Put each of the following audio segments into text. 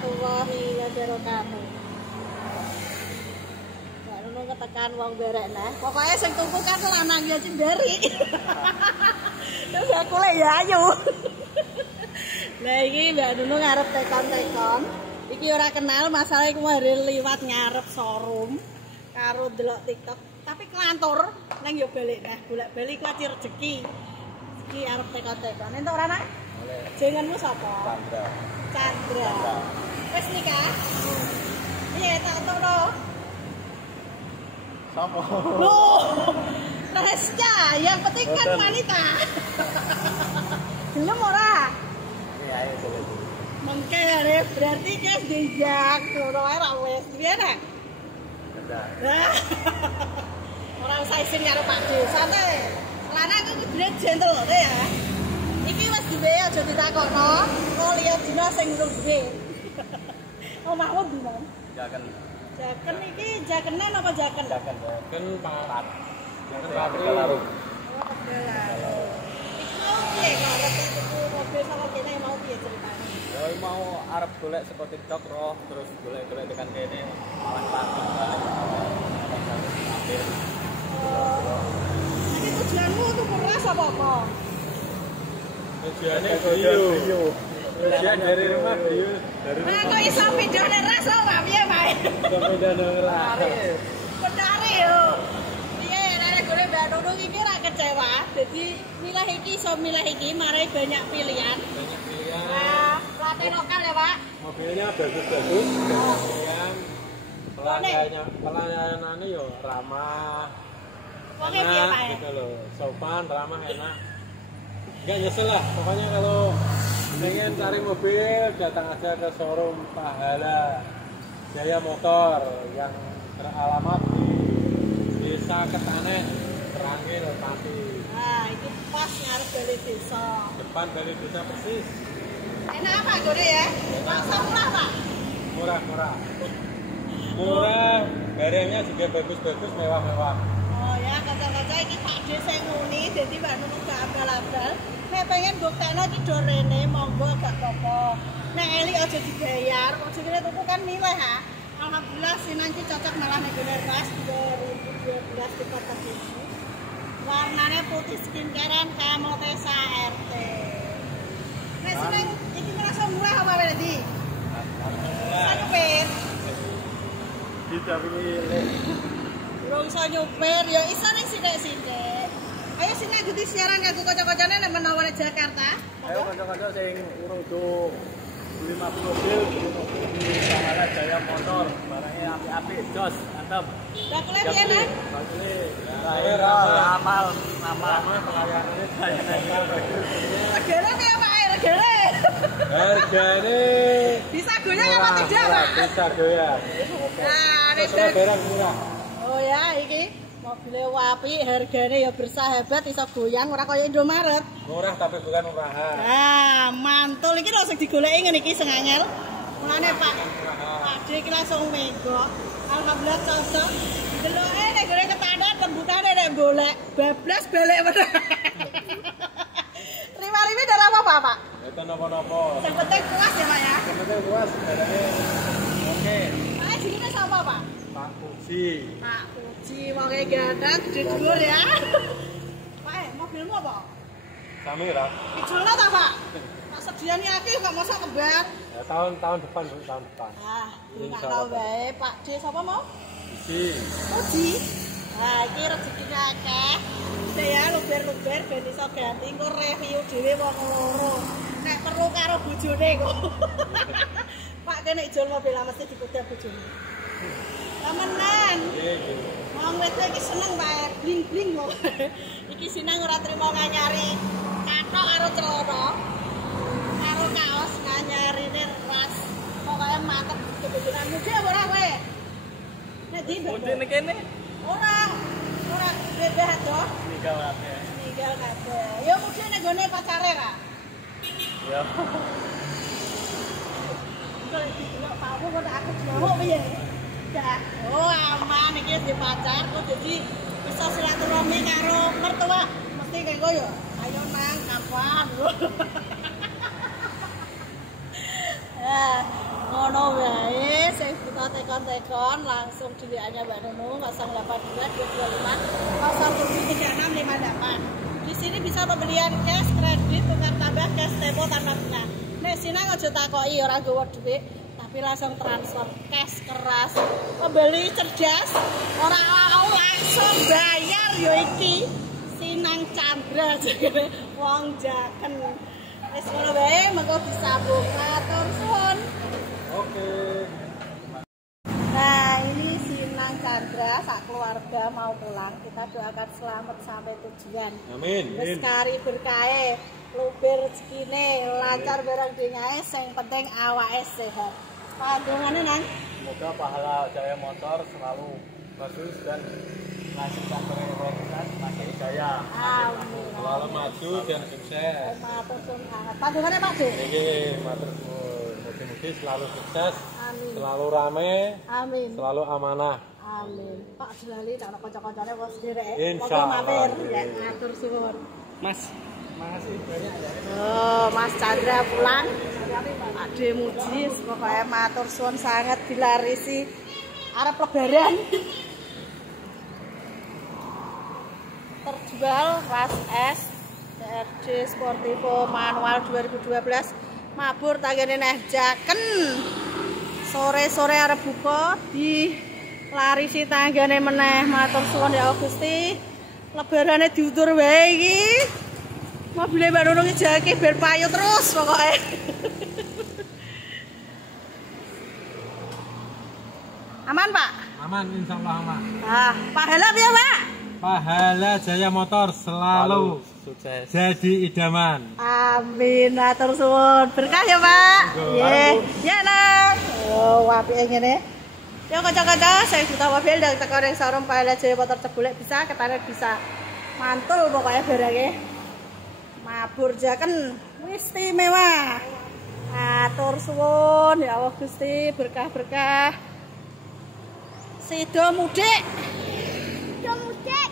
warahmatullahi wabarakatuh. Mbak Nunung ketekan wong derek nah. Pokoknya sing tuku kan lanang ya cenderi. Terus aku lek ya ayu. Lah iki Mbak Nunung ngarep tekon-tekon. Iki ora kenal masalah kemarin liwat ngarep showroom karo delok TikTok. Tapi kelantur nang yo balik nah, bolak-balik ku aci rezeki. Iki arep tekon-tekon. Entuk ora nak? Boleh. Jenenganmu sapa? Chandra. Wis nikah? Iya, tak entukno. Sapa? Loh. Rahasia, yang penting kan wanita. Belum ora? Iya, ayo boleh. Mengke berarti kes dijak ngono ae ra wis. Piye nak? Nah. Ora usah isin karo Pak De, santai. Lanang iki bener gentle lho ya. Iki wis duwe aja ditakokno. Oh liya dina sing urung duwe. Omahmu ndi, Mas? Jaken. Jaken iki jakenen apa jaken? Jaken Pak. Jaken Patri. Oh, Tegalarung. Iki mau piye kok arep tuku mobil sama kene mau piye ceritane? Ya mau arep golek saka TikTok roh terus golek-golek tekan kene malah laku balik. Ini tujuanmu tuku ras apa apa? Tujuannya Bio. Tujuan dari rumah Bio. Nah, kok iso pindhane ras apa piye, Pak? Pindah ras. Benare yo. Piye nek golek Mbak Nunung iki ra kecewa. Dadi milih iki iso milih iki marai banyak pilihan. Banyak pilihan. Nah, plat lokal ya, Pak. Mobilnya bagus-bagus. Pilihan. Pelayanannya yo ramah. Wonge piye, Pak? Gitu loh. Sopan, ramah, enak. Enggak nyesel lah. Pokoknya kalau pengen cari mobil datang aja ke showroom Pahala Jaya Motor yang beralamat di Desa Ketanen, Kerangil, Pati. Nah, itu pas ngarep bali desa. Depan dari desa persis. Enak apa gore ya? Rasa murah, Pak? Murah. Murah, barangnya juga bagus-bagus, mewah-mewah. Oh ya, kaca-kaca iki Pak De sing nguni, dadi Mbak Nunung gak abal-abal. Nek pengen buktekno iki do rene, monggo gak apa-apa. Nek elik aja dibayar, aja kene tuku kan milih ha. Alhamdulillah sinanci cocok malah nek gone ras 2012 di Kota Kediri. Warnane putih skincarean Kamotesa RT. Nek seneng iki merasa murah apa berarti? Alhamdulillah. Tidak pilih. Urung iso nyupir, ya iso ning sithik-sithik. Ayo sini ikuti siaran kanggo kanca-kancane nek menawa ning Jakarta. Ayo kanca-kanca sing urung do beli mobil di Pahala Jaya Motor, barangnya apik-apik, jos, mantap. Lah kule piye nang? Lahir amal, nama pelayanannya saya bagus. Regane piye Pak? Regane. Harganya Bisa goyang apa tidak, Pak? bisa goyang. Nah, Semua barang murah. Oh ya, iki mobilnya wapi, harganya ya bersahabat, iso goyang, ora kaya Indomaret. Murah tapi bukan murahan. Nah, mantul iki lho sing digoleki ngene iki sing angel. Mulane Pak De iki langsung mego. Alhamdulillah cocok. Deloke nek golek ketanan lembutane nek golek bablas balik meneh. Rima-rimi darah apa, Pak? Itu nopo-nopo. Yang penting puas ya, Pak ya. Yang penting puas, barangnya oke. Pak jenenge sapa, Pak? Pak Puji. Pak Puji, wonge ganteng, gede dhuwur ya. Pak, mobilmu apa? Samira. Dijualno ta, Pak? Tak sediani akeh kok mosok kembar. Ya, tahun depan, Bu, tahun depan. Ah, nggak tahu wae. Pak D sapa mau? Puji. Puji. Nah, iki rezekine akeh. Udah ya, luber-luber ben iso ganti engko review dhewe wong loro. Nek perlu karo bojone kok. Pak kene jual mobil mesti dikuda bojone. Temenan. Nggih. Wong wedok iki seneng bae bling-bling kok. Iki sinang ora trimo nganyari kathok karo celana. Karo kaos nganyarine ras. Pokoke mantep kebetulan muda ora kowe. Nek ndi Puji nek kene ora beda to. ninggal kabeh. Ninggal kabeh. Ya muda nek gone pacare ra. Ya. Kalau didelok pakmu kok aku jawab piye? Dah. Oh, aman iki di pacar kok jadi bisa silaturahmi karo mertua. Mesti kayak koyo. Ayo nang kapan. Ngono tekon-tekon langsung dilihatnya Mbak Nunung 082 225 073658. Di sini bisa pembelian cash, kredit, tukar tambah, cash, tempo tanpa bunga. Nek sini aja takoki ora nggawa dhuwit, tapi langsung transfer cash keras. Pembeli cerdas, ora langsung bayar yo iki. Sinang Chandra jare wong Jaken. Wis ngono wae, mengko disambung matur suwun. Oke. Nah, ini Sinang Chandra sak keluarga mau pulang. Kita doakan selamat sampai tujuan. Amin. Lestari berkahe, luber rezekine, lancar barang dinyae, sing penting awake sehat. Pandungane nang Semoga pahala Jaya Motor selalu bagus dan ngasih kantor yang makin jaya. amin. Selalu maju dan sukses. Matur suwun banget. Pandungane Pak De. Niki matur suwun. Mugi-mugi selalu sukses, Amin. selalu rame, Amin. selalu amanah. Amin. Pak Jelali tak kanca-kancane wis direk. Insya Allah. Mampir. Ya, matur suwun. Mas, makasih banyak ya. Oh, Mas Chandra pulang. Pak De muji, pokoknya matur suwun sangat dilarisi arep lebaran. Terjual Ras S CRD Sportivo manual 2012 mabur tanggane neh Jaken. Sore-sore arep buka di larisi tanggane meneh. Matur suwun ya Gusti. Lebarane diutur wae iki. Mobilnya Mbak Nunung iki ben payu terus pokoknya. Aman, Pak? Aman, insya Allah aman. Ah, pahala piye, Pak? Pahala Jaya Motor selalu sukses. jadi idaman. Amin, matur suwun. Berkah ya, Pak. Nggih. Ya, Nang. Oh, apike ngene. Yo kanca-kanca, saya Duta Mobil dan teko ning showroom Pahala Jaya Motor Cebulek bisa, ketarik bisa. Mantul pokoknya barangnya. Mabur Jaken wis istimewa. Matur suwun ya Allah Gusti, berkah-berkah. Sido mudik. Sido mudik.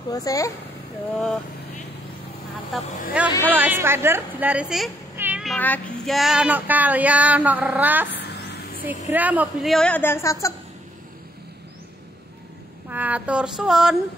Bose. Yo. Mantap. Yo, kalau Spider dilarisi. No Agia, no Kalya, no Ras. Sigra mobilnya yo ndang sacet. Matur suwun.